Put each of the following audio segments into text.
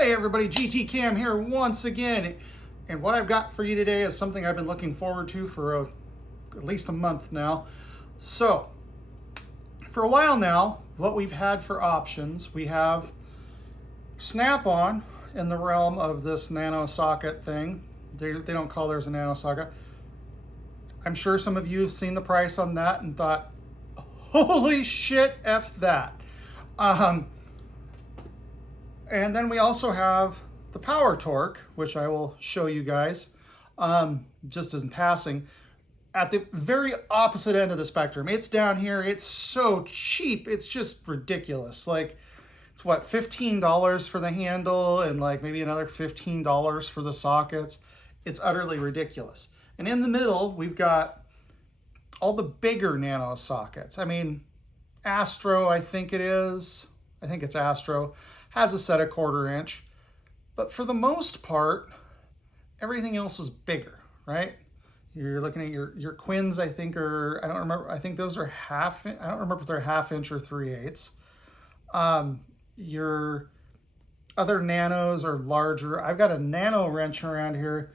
Hey everybody, GT Cam here once again. And what I've got for you today is something I've been looking forward to for at least a month now. So, for a while now, what we've had for options, we have Snap-on in the realm of this Nano socket thing. They don't call theirs a Nano socket. I'm sure some of you have seen the price on that and thought, holy shit, F that. And then we also have the Power Torque, which I will show you guys just as in passing, at the very opposite end of the spectrum. It's down here. It's so cheap. It's just ridiculous. Like, it's what, $15 for the handle and like maybe another $15 for the sockets. It's utterly ridiculous. And in the middle, we've got all the bigger Nano sockets. I mean, Astro, I think it is. I think it's Astro. Has a set of 1/4 inch, but for the most part, everything else is bigger, right? You're looking at your Quins, I think are, I don't remember, I think those are half, I don't remember if they're 1/2 inch or 3/8. Your other Nanos are larger. I've got a Nano wrench around here.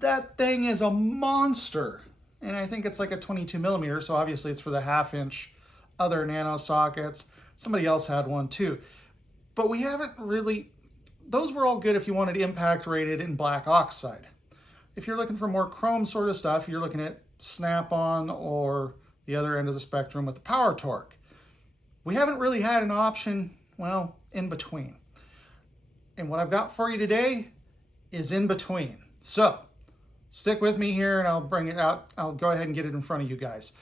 That thing is a monster. And I think it's like a 22 millimeter, so obviously it's for the 1/2 inch other Nano sockets. Somebody else had one too. But we haven't really, those were all good if you wanted impact rated in black oxide. If you're looking for more chrome sort of stuff, you're looking at Snap-on or the other end of the spectrum with the Power Torque. We haven't really had an option, well, in between. And what I've got for you today is in between. So stick with me here and I'll bring it out. I'll go ahead and get it in front of you guys.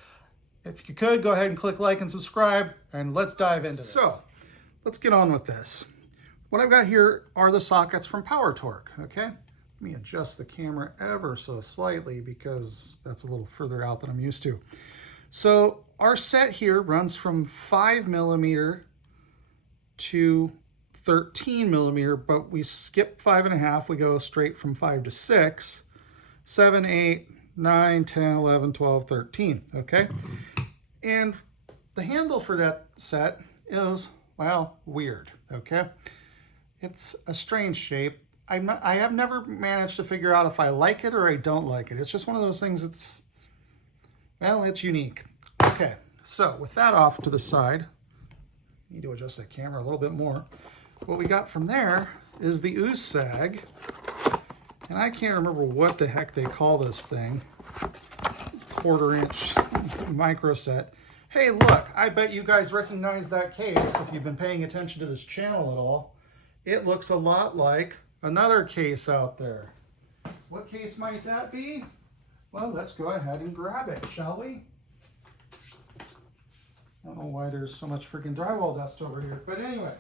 If you could, go ahead and click like and subscribe and let's dive into this. So, let's get on with this. What I've got here are the sockets from Power Torque, okay? Let me adjust the camera ever so slightly because that's a little further out than I'm used to. So our set here runs from 5 millimeter to 13 millimeter, but we skip 5.5. We go straight from 5 to 6, 7, 8, 9, 10, 11, 12, 13, okay? And the handle for that set is, well, weird, okay? It's a strange shape. I have never managed to figure out if I like it or I don't like it. It's just one of those things that's, well, it's unique. Okay, so with that off to the side, I need to adjust that camera a little bit more. What we got from there is the USAG, and I can't remember what the heck they call this thing. 1/4 inch micro set. Hey, look, I bet you guys recognize that case if you've been paying attention to this channel at all. It looks a lot like another case out there. What case might that be? Well, let's go ahead and grab it, shall we? I don't know why there's so much freaking drywall dust over here, but anyway.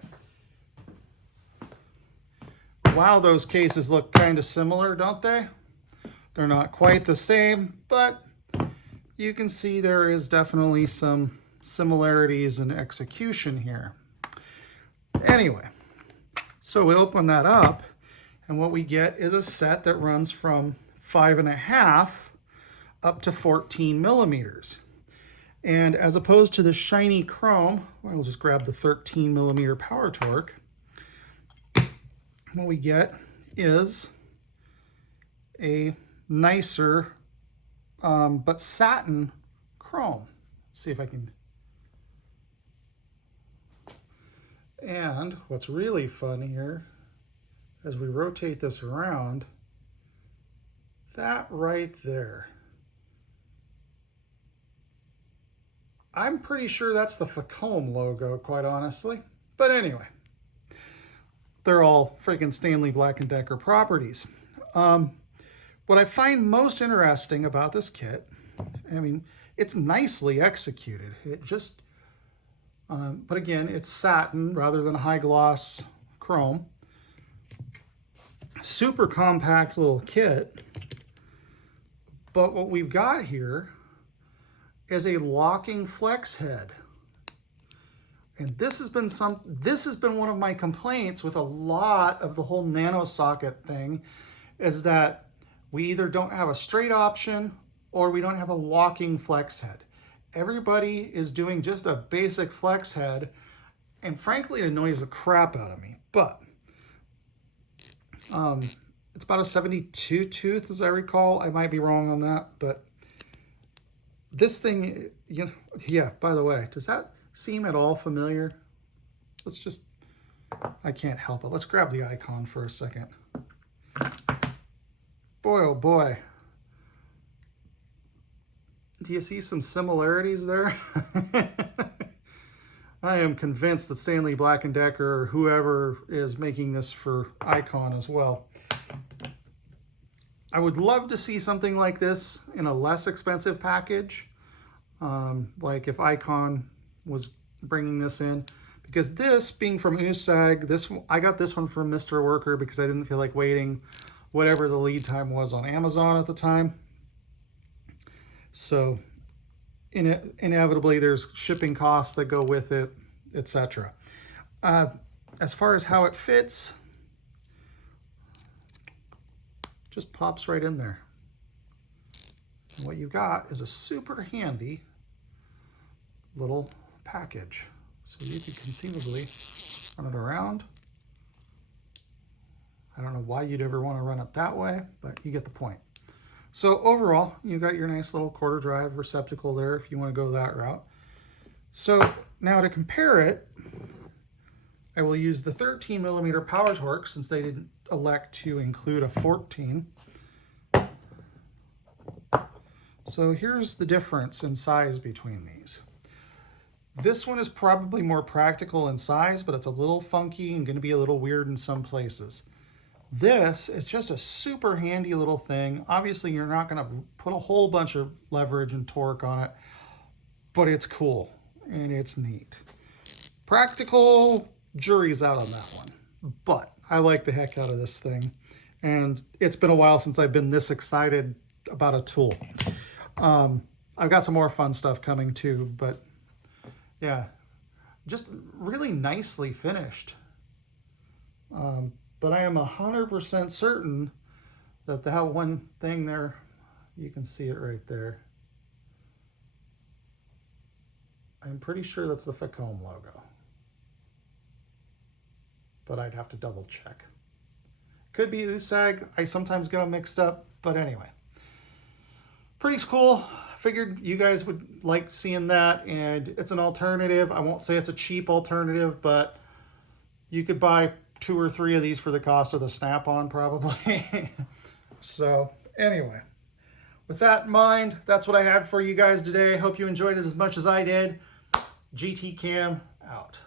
Wow, those cases look kind of similar, don't they? They're not quite the same, but you can see there is definitely some similarities in execution here. Anyway, so we open that up, and what we get is a set that runs from 5.5 up to 14 millimeters. And as opposed to the shiny chrome, we'll just grab the 13 millimeter Power Torque. What we get is a nicer but satin chrome. Let's see if I can. And what's really fun here, as we rotate this around, that right there, I'm pretty sure that's the Facom logo, quite honestly. But anyway, they're all freaking Stanley Black & Decker properties. What I find most interesting about this kit, I mean, it's nicely executed. It just, but again, it's satin rather than high gloss chrome. Super compact little kit. But what we've got here is a locking flex head. And this has been one of my complaints with a lot of the whole Nano socket thing, is that we either don't have a straight option or we don't have a locking flex head. Everybody is doing just a basic flex head, and frankly, it annoys the crap out of me. But It's about a 72 tooth, as I recall. I might be wrong on that, but this thing, you know, yeah, by the way, does that seem at all familiar? Let's just, I can't help it. Let's grab the icon for a second. Boy, oh boy. Do you see some similarities there? I am convinced that Stanley Black & Decker or whoever is making this for Icon as well. I would love to see something like this in a less expensive package. Like if Icon was bringing this in. Because this, being from USAG, I got this one from Mr. Worker because I didn't feel like waiting whatever the lead time was on Amazon at the time. So inevitably there's shipping costs that go with it, etc. As far as how it fits, just pops right in there. And what you got is a super handy little package. So you could conceivably run it around. I don't know why you'd ever want to run it that way, but you get the point. So overall, you got your nice little quarter drive receptacle there if you want to go that route. So now to compare it, I will use the 13 millimeter power torque since they didn't elect to include a 14. So here's the difference in size between these. This one is probably more practical in size, but it's a little funky and going to be a little weird in some places. This is just a super handy little thing. Obviously, you're not going to put a whole bunch of leverage and torque on it, but it's cool and it's neat. Practical, jury's out on that one, but I like the heck out of this thing. And it's been a while since I've been this excited about a tool. I've got some more fun stuff coming too, but yeah, just really nicely finished. But I am 100% certain that that one thing there, you can see it right there. I'm pretty sure that's the Facom logo, but I'd have to double check. Could be USAG. I sometimes get them mixed up, but anyway. Pretty cool. Figured you guys would like seeing that, and it's an alternative. I won't say it's a cheap alternative, but you could buy 2 or 3 of these for the cost of the Snap-on probably. So anyway, with that in mind, that's what I had for you guys today. Hope you enjoyed it as much as I did. GT Cam out.